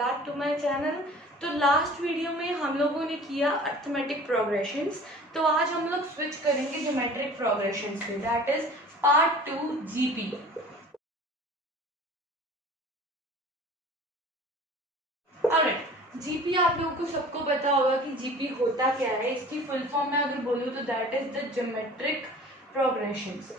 Back to my channel. तो last video में हम लोगों ने किया अर्थमेटिक प्रोग्रेशंस, तो आज हम लोग स्विच करेंगे ज्योमेट्रिक प्रोग्रेशंस पे, that is part 2 GP. Alright, GP आप लोगों को सबको पता होगा कि जीपी होता क्या है। इसकी फुल फॉर्म में अगर बोलूँ तो that is the geometric progressions.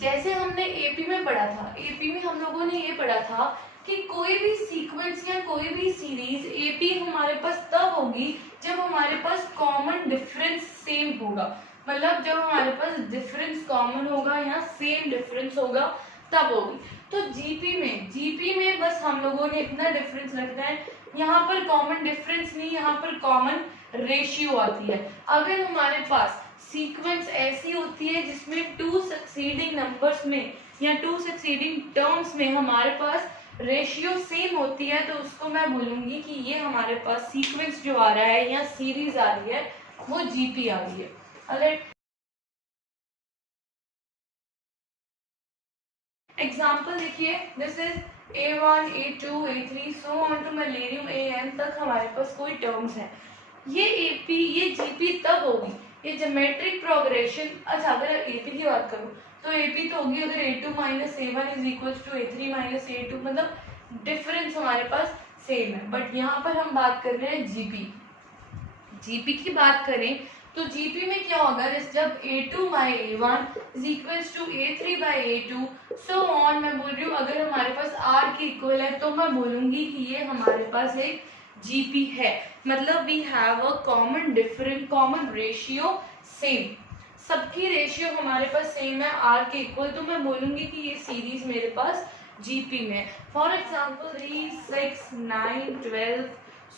जैसे हमने एपी में पढ़ा था, एपी में हम लोगों ने ये पढ़ा था कि कोई भी सीक्वेंस या कोई भी सीरीज एपी हमारे पास तब होगी जब हमारे पास कॉमन डिफरेंस सेम होगा। मतलब जब हमारे पास डिफरेंस कॉमन होगा या सेम डिफरेंस होगा तब होगी। तो जीपी में बस हम लोगों ने इतना डिफरेंस रखना है, यहाँ पर कॉमन डिफरेंस नहीं, यहाँ पर कॉमन रेशियो आती है। अगर हमारे पास सीक्वेंस ऐसी होती है जिसमें टू सक्सीडिंग नंबर्स में या टू सक्सीडिंग टर्म्स में हमारे पास रेशियो सेम होती है, तो उसको मैं बोलूंगी कि ये हमारे पास सीक्वेंस जो आ रहा है या सीरीज आ रही है वो जीपी आ रही है। अगर एग्जाम्पल देखिए, this is A1, A2, A3 so on to, मैं ले रही हूँ AN तक हमारे पास कोई टर्म्स है। ये एपी ये जीपी तब होगी, ये ज्योमेट्रिक प्रोग्रेशन। अच्छा, अगर एपी की बात करूँ तो एपी तो होगी अगर A2 minus A1 is equal to A3 minus A2, मतलब डिफरेंस हमारे पास सेम है। बट यहाँ पर हम बात कर रहे हैं जीपी की बात करें तो जीपी में क्या होगा, जब A2 by A1 is equals to A3 by A2 so on, मैं बोल रही हूँ अगर हमारे पास R के इक्वल है तो मैं बोलूंगी कि ये हमारे पास एक जीपी है। मतलब we have a common different common ratio same, सबकी रेशियो हमारे पास सेम है R के इक्वल, तो मैं बोलूंगी कि ये सीरीज मेरे पास जीपी में। फॉर एग्जाम्पल 3, 6, 9, 12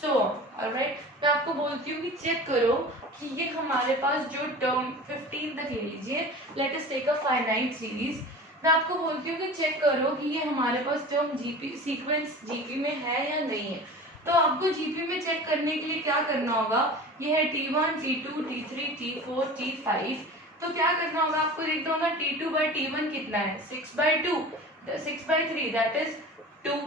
सो ऑलराइट, मैं आपको बोलती हूँ कि चेक करो कि ये हमारे पास जो टर्म 15 तक ले लीजिए, let us take a finite series. मैं आपको बोलती हूँ कि चेक करो कि ये हमारे पास टर्म जीपी सीक्वेंस जीपी में है या नहीं है। तो आपको जीपी में चेक करने के लिए क्या करना होगा, ये है T1, T2, T3, T4, T5। तो क्या करना होगा, आपको देखना होगा T2 बाई T1 कितना है, 6/2, 6/3 दैट इज 2।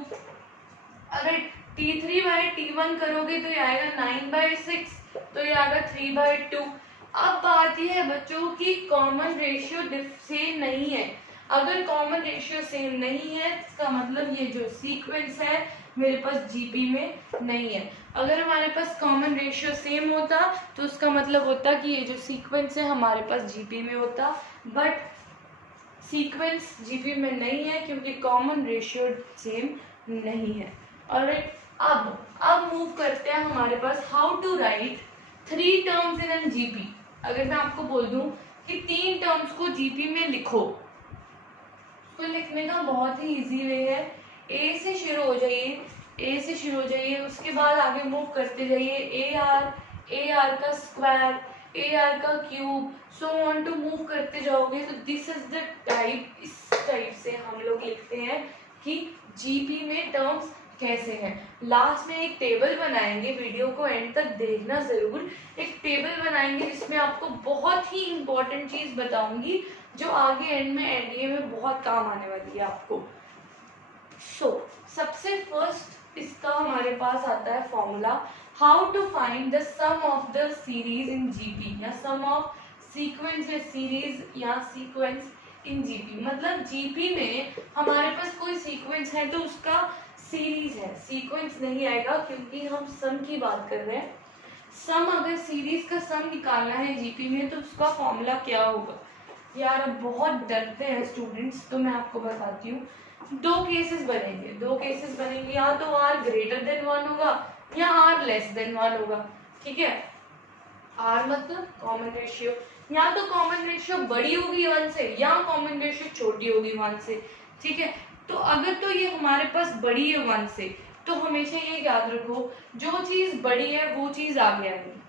अगर T3 बाई T1 करोगे तो ये आएगा 9/6, तो ये आएगा 3/2। अब बात ये है बच्चों की कॉमन रेशियो सेम नहीं है। अगर कॉमन रेशियो सेम नहीं है इसका मतलब ये जो सीक्वेंस है मेरे पास जीपी में नहीं है। अगर हमारे पास कॉमन रेशियो सेम होता तो उसका मतलब होता कि ये जो सीक्वेंस है हमारे पास जीपी में होता, बट सीक्वेंस जीपी में नहीं है क्योंकि कॉमन रेशियो सेम नहीं है। ऑलराइट, अब मूव करते हैं हमारे पास how to write 3 terms in an GP. अगर मैं आपको बोल दूं कि 3 टर्म्स को जीपी में लिखो, तो लिखने का बहुत ही इजी वे है। ए से शुरू हो जाइए, उसके बाद आगे मूव करते जाइए, ए आर का स्क्वायर, ए आर का cube, so on to move करते जाओगे। तो दिस इज द टाइप, इस टाइप से हम लोग लिखते हैं कि जीपी में टर्म्स कैसे हैं। लास्ट में एक टेबल बनाएंगे, वीडियो को एंड तक देखना जरूर। एक टेबल बनाएंगे जिसमें आपको बहुत ही इंपॉर्टेंट चीज बताऊंगी जो आगे एंड में एनडीए में बहुत काम आने वाली है आपको। सबसे फर्स्ट इसका हमारे पास आता है formula, how to find the sum of the series in GP या सम ऑफ सीक्वेंस या सीरीज या सीक्वेंस इन जीपी। मतलब जीपी में हमारे पास कोई सीक्वेंस है तो उसका सीरीज है, सीक्वेंस नहीं आएगा क्योंकि हम सम की बात कर रहे हैं। सम, अगर सीरीज का सम निकालना है जीपी में तो उसका फॉर्मूला क्या होगा। यार अब बहुत डरते हैं स्टूडेंट्स, तो मैं आपको बताती हूँ। दो केसेस बनेंगे, या तो आर ग्रेटर देन 1 होगा या आर लेस देन 1 होगा। ठीक है, आर मतलब कॉमन रेशियो, या तो कॉमन रेशियो बड़ी होगी 1 से या कॉमन रेशियो छोटी होगी 1 से। ठीक है, तो अगर तो ये हमारे पास बड़ी है 1 से, तो हमेशा ये याद रखो जो चीज बड़ी है वो चीज आगे आएगी,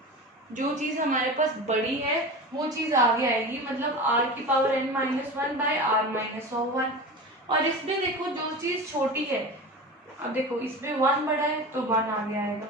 जो चीज हमारे पास बड़ी है वो चीज आगे आएगी। मतलब r की पावर n-1 बाय r-1। और इसमें देखो जो चीज छोटी है, अब देखो इसमें 1 बड़ा है तो 1 आगे आएगा।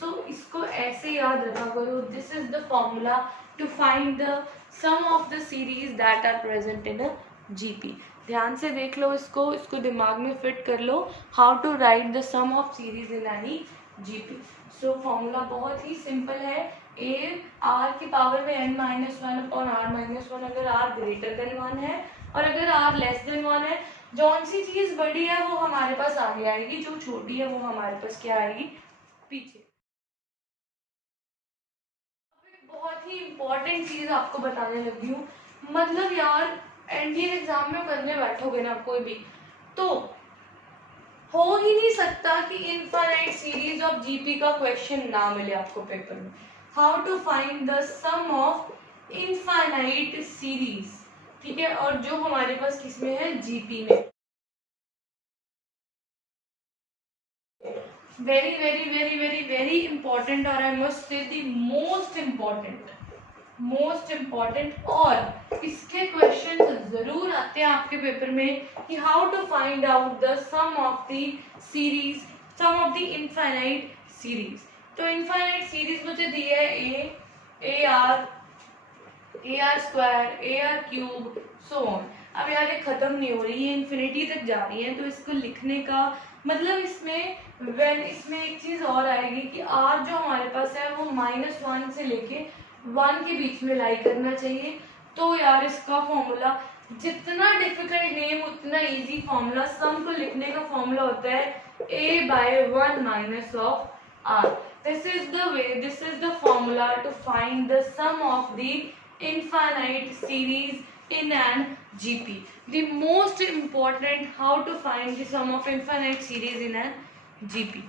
सो इसको ऐसे याद रखा करो, this is the formula to find the sum of the series that are present in a GP. ध्यान से देख लो इसको दिमाग में फिट कर लो, how to write the sum of series in any GP. So formula बहुत ही सिंपल है, ए आर की पावर में n minus one upon r minus one, अगर आर ग्रेटर देन वन है और अगर आर लेस देन वन है, जौन सी चीज बड़ी है वो हमारे पास आगे आएगी, जो छोटी है वो हमारे पास क्या आएगी, पीछे। बहुत ही इंपॉर्टेंट चीज आपको बताने लगी हूँ, मतलब यार एनडीए एग्जाम में करने बैठोगे ना कोई भी, तो हो ही नहीं सकता कि इनफाइनाइट सीरीज ऑफ जीपी का क्वेश्चन ना मिले आपको पेपर में। How to find the sum of infinite series, ठीक है, और जो हमारे पास किसमें है, जीपी में। Very very very very very important, और I must say the most important, और इसके क्वेश्चन जरूर आते हैं आपके पेपर में कि how to find out the sum of the series, sum of the infinite series. तो इनफाइनाइट सीरीज मुझे दी है a r square, a r cube, so on. अब यार ये खत्म नहीं हो रही है, इन्फिनिटी तक जा रही है, तो इसको लिखने का मतलब इसमें एक चीज और आएगी कि आर जो हमारे पास है वो -1 से लेके 1 के बीच में लाई करना चाहिए। तो यार इसका फॉर्मूला जितना डिफिकल्ट नेम उतना इजी फॉर्मूला, सम को लिखने का फॉर्मूला होता है a/1 minus of r। This is the formula to find the sum of the infinite series in an GP. The most important, how to find the sum of infinite series in an GP.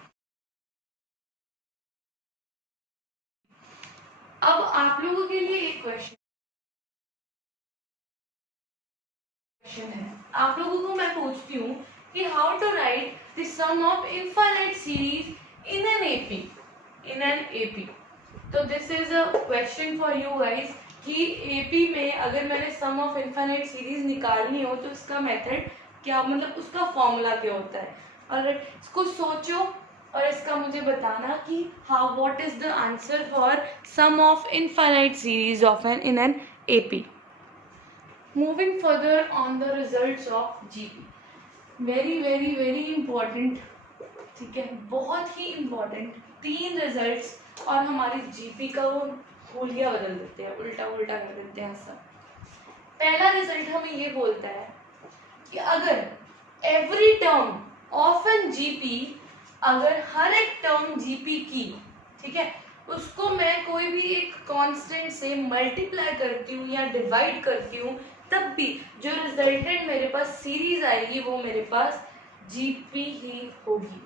अब आप लोगों के लिए एक question है, आप लोगों को मैं पूछती हूँ कि how to write the sum of infinite series in an AP. तो this is a question for you guys कि एपी में अगर मैंने सम ऑफ इनफाइनाइट सीरीज निकालनी हो तो इसका मेथड क्या, मतलब उसका फॉर्मूला क्या होता है, और इसको सोचो और इसका मुझे बताना कि how what is the answer for sum of infinite series of in an AP. Moving further on the results of GP, very very very important, ठीक है, बहुत ही इंपॉर्टेंट 3 रिजल्ट्स, और हमारी जीपी का वो होलिया बदल देते हैं, उल्टा कर देते हैं सब। पहला रिजल्ट हमें ये बोलता है कि अगर every term of an GP, अगर हर एक टर्म जीपी की, ठीक है, उसको मैं कोई भी एक कांस्टेंट से मल्टीप्लाई करती हूँ या डिवाइड करती हूँ, तब भी जो रिजल्टेंट मेरे पास सीरीज आएगी वो मेरे पास जीपी ही होगी।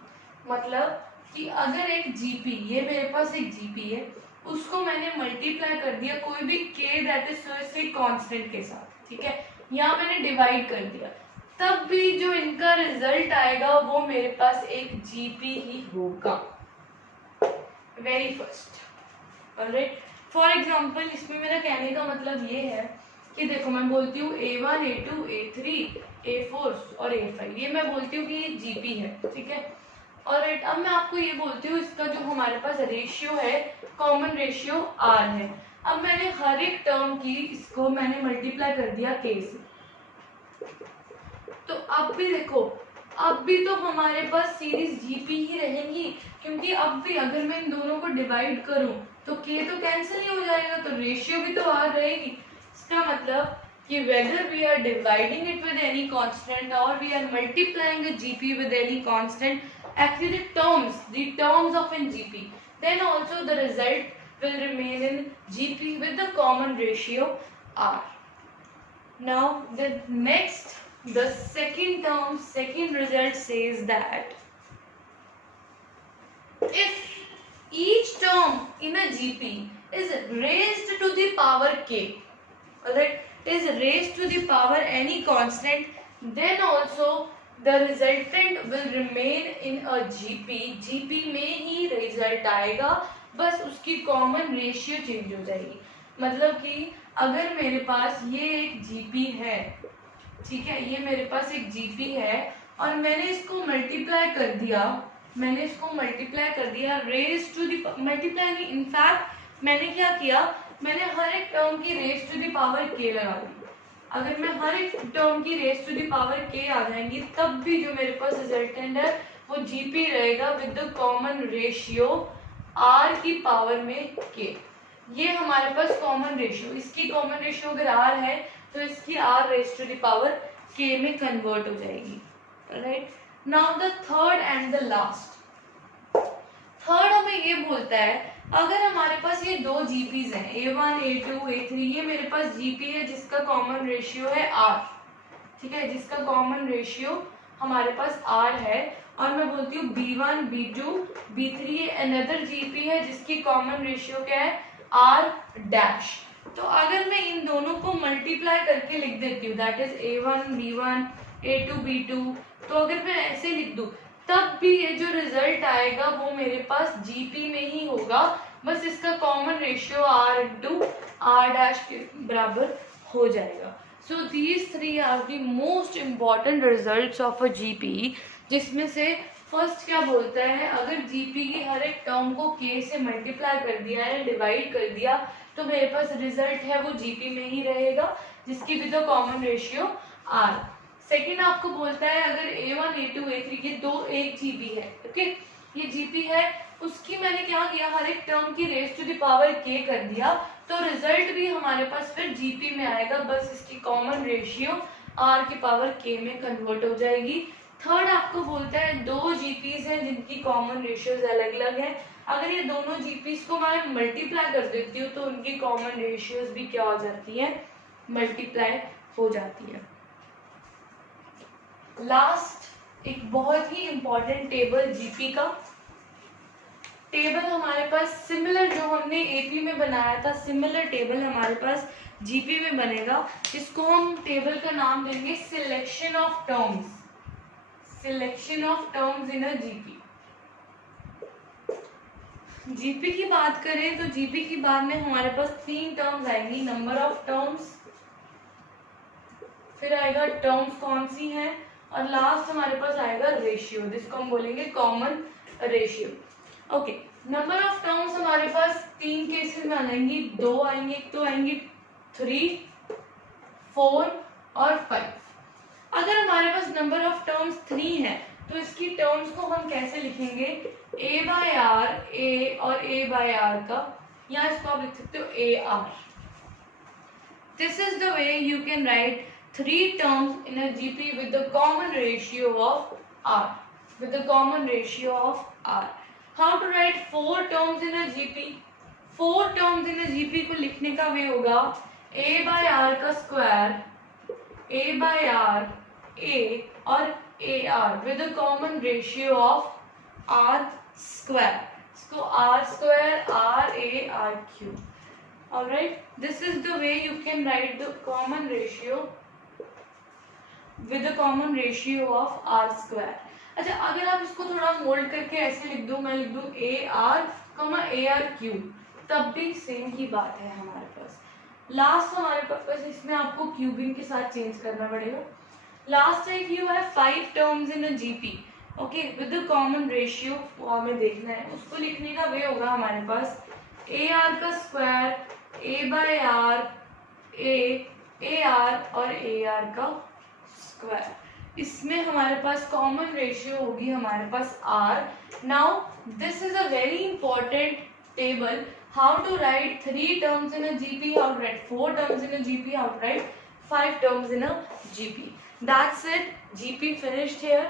मतलब कि अगर एक जीपी, ये मेरे पास एक जीपी है, उसको मैंने मल्टीप्लाई कर दिया कोई भी k दैट इज कांस्टेंट के साथ, ठीक है, या मैंने डिवाइड कर दिया, तब भी जो इनका रिजल्ट आएगा वो मेरे पास एक जीपी ही होगा, very first. Alright, for example इसमें मेरा कहने का मतलब ये है कि देखो मैं बोलती हूँ a1 a2 a3 a4 और a5, ये मैं बोलती हूँ कि ये जीपी है, ठीक है। और अब मैं आपको ये बोलती हूँ इसका जो हमारे पास रेशियो है, कॉमन रेशियो r है। अब मैंने हर एक टर्म की इसको मैंने मल्टीप्लाई कर दिया k से, तो अब भी देखो, अब भी तो हमारे पास सीरीज जीपी ही रहेंगी, क्योंकि अब भी अगर मैं इन दोनों को डिवाइड करूं तो k तो कैंसिल ही हो जाएगा, तो रेशियो भी तो r रहेगी। इसका मतलब कि whether we are dividing it with any constant or we are multiplying a GP with any constant, actually the terms of an GP, then also the result will remain in GP with the common ratio R. Now the second result says that if each term in a GP is raised to the power k, alright, is raised to the power any constant, then also the resultant will remain in a GP में ही result आएगा, बस उसकी common ratio change हो जाएगी। मतलब कि अगर मेरे पास ये एक जीपी है, ठीक है, ये मेरे पास एक जीपी है और मैंने इसको मल्टीप्लाई कर दिया, रेज टू दी मल्टीप्लाई नहीं, इनफैक्ट मैंने क्या किया, मैंने हर एक टर्म की रेज टू दी पावर के लगा दी, अगर मैं हर एक टर्म की raise to the power k आ जाएंगी तब भी जो मेरे पास रिजल्टेंट है वो जीपी रहेगा with the common ratio r की पावर में k। ये हमारे पास कॉमन रेशियो, इसकी कॉमन रेशियो अगर r है तो इसकी r raise to the power k में कन्वर्ट हो जाएगी। Right, now the third and the last. Third हमें ये बोलता है अगर हमारे पास ये दो जीपीज हैं A1, A2, A3, ये मेरे पास जीपी है जिसका कॉमन रेशियो है R, ठीक है, जिसका कॉमन रेशियो हमारे पास R है, और मैं बोलती हूँ B1, B2, B3 ये अनदर जीपी है जिसकी कॉमन रेशियो क्या है R डैश। तो अगर मैं इन दोनों को मल्टीप्लाई करके लिख देती हूँ that is A1, B1, A2, B2, तो अगर मैं ऐसे लिख दूँ तब भी ये जो रिजल्ट आएगा वो मेरे पास जीपी में ही होगा, बस इसका common ratio R into R dash के बराबर हो जाएगा। So these three are the most important results of a GP, जिसमें से फर्स्ट क्या बोलता है अगर जीपी की हर एक टर्म को k से मल्टीप्लाई कर दिया है, डिवाइड कर दिया, तो मेरे पास रिजल्ट है वो जीपी में ही रहेगा जिसकी with the common ratio R। Second आपको बोलता है अगर A1, A2, A3 ये दो एक जीपी है, ओके, ये जीपी है, उसकी मैंने क्या किया हर एक टर्म की raise to the power k कर दिया, तो रिजल्ट भी हमारे पास फिर जीपी में आएगा, बस इसकी कॉमन रेशियो r की पावर k में कन्वर्ट हो जाएगी। थर्ड आपको बोलता है दो जीपीज हैं जिनकी कॉमन रेशियोज अलग अलग हैं, अगर ये दोनों जीपीज को मैं मल्टीप्लाई कर देती हूँ तो उनकी कॉमन रेशियोज भी क्या हो जाती है, मल्टीप्लाई हो जाती है। लास्ट एक बहुत ही इंपॉर्टेंट टेबल जीपी का टेबल हमारे पास सिमिलर जो हमने एपी में बनाया था, सिमिलर टेबल हमारे पास जीपी में बनेगा, जिसको हम टेबल का नाम देंगे selection of terms, selection of terms in a GP. GP की बात करें तो जीपी की बाद में हमारे पास तीन टर्म्स आएंगी, नंबर ऑफ टर्म्स, फिर आएगा टर्म्स कौन सी हैं, और लास्ट हमारे पास आएगा रेशियो, जिसको हम बोलेंगे common ratio. Okay, number of terms हमारे पास तीन केसेस में आएंगी, दो आएंगे, एक तो आएंगी 3, 4 और 5। अगर हमारे पास नंबर ऑफ टर्म्स 3 है तो इसकी टर्म्स को हम कैसे लिखेंगे, a बाय आर, a और a बाय आर का, या इसको आप लिख सकते हो a r। This is the way you can write 3 terms in a GP with the common ratio of R. With the common ratio of R. How to write 4 terms in a GP? 4 terms in a GP को लिखने का way होगा a by r का square, a by r, a और a r with the common ratio of r square. इसको r square, r a, r cube. Alright, this is the way you can write the common ratio with the common ratio of r square. अच्छा, अगर आप इसको थोड़ा mould करके ऐसे लिख दो, मैं लिख दूं a r a r cube, तब भी सेम ही बात है हमारे पास। लास्ट हमारे पास इसमें आपको क्यूबिंग के साथ चेंज करना पड़ेगा। लास्ट है if you have 5 terms in a GP, okay, with the common ratio, वो हमें देखना है, उसको लिखने का वे होगा हमारे पास a r का square, a by r, a r और a r का स्क्वायर। इसमें हमारे पास कॉमन रेशियो होगी हमारे पास r। Now this is a very important table, how to write 3 terms in a GP, how to write 4 terms in a GP, how to write 5 terms in a GP. That's it, GP finished here.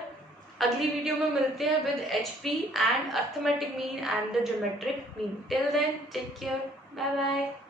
अगली video में मिलते हैं with HP and arithmetic mean and the geometric mean. Till then, take care, bye bye.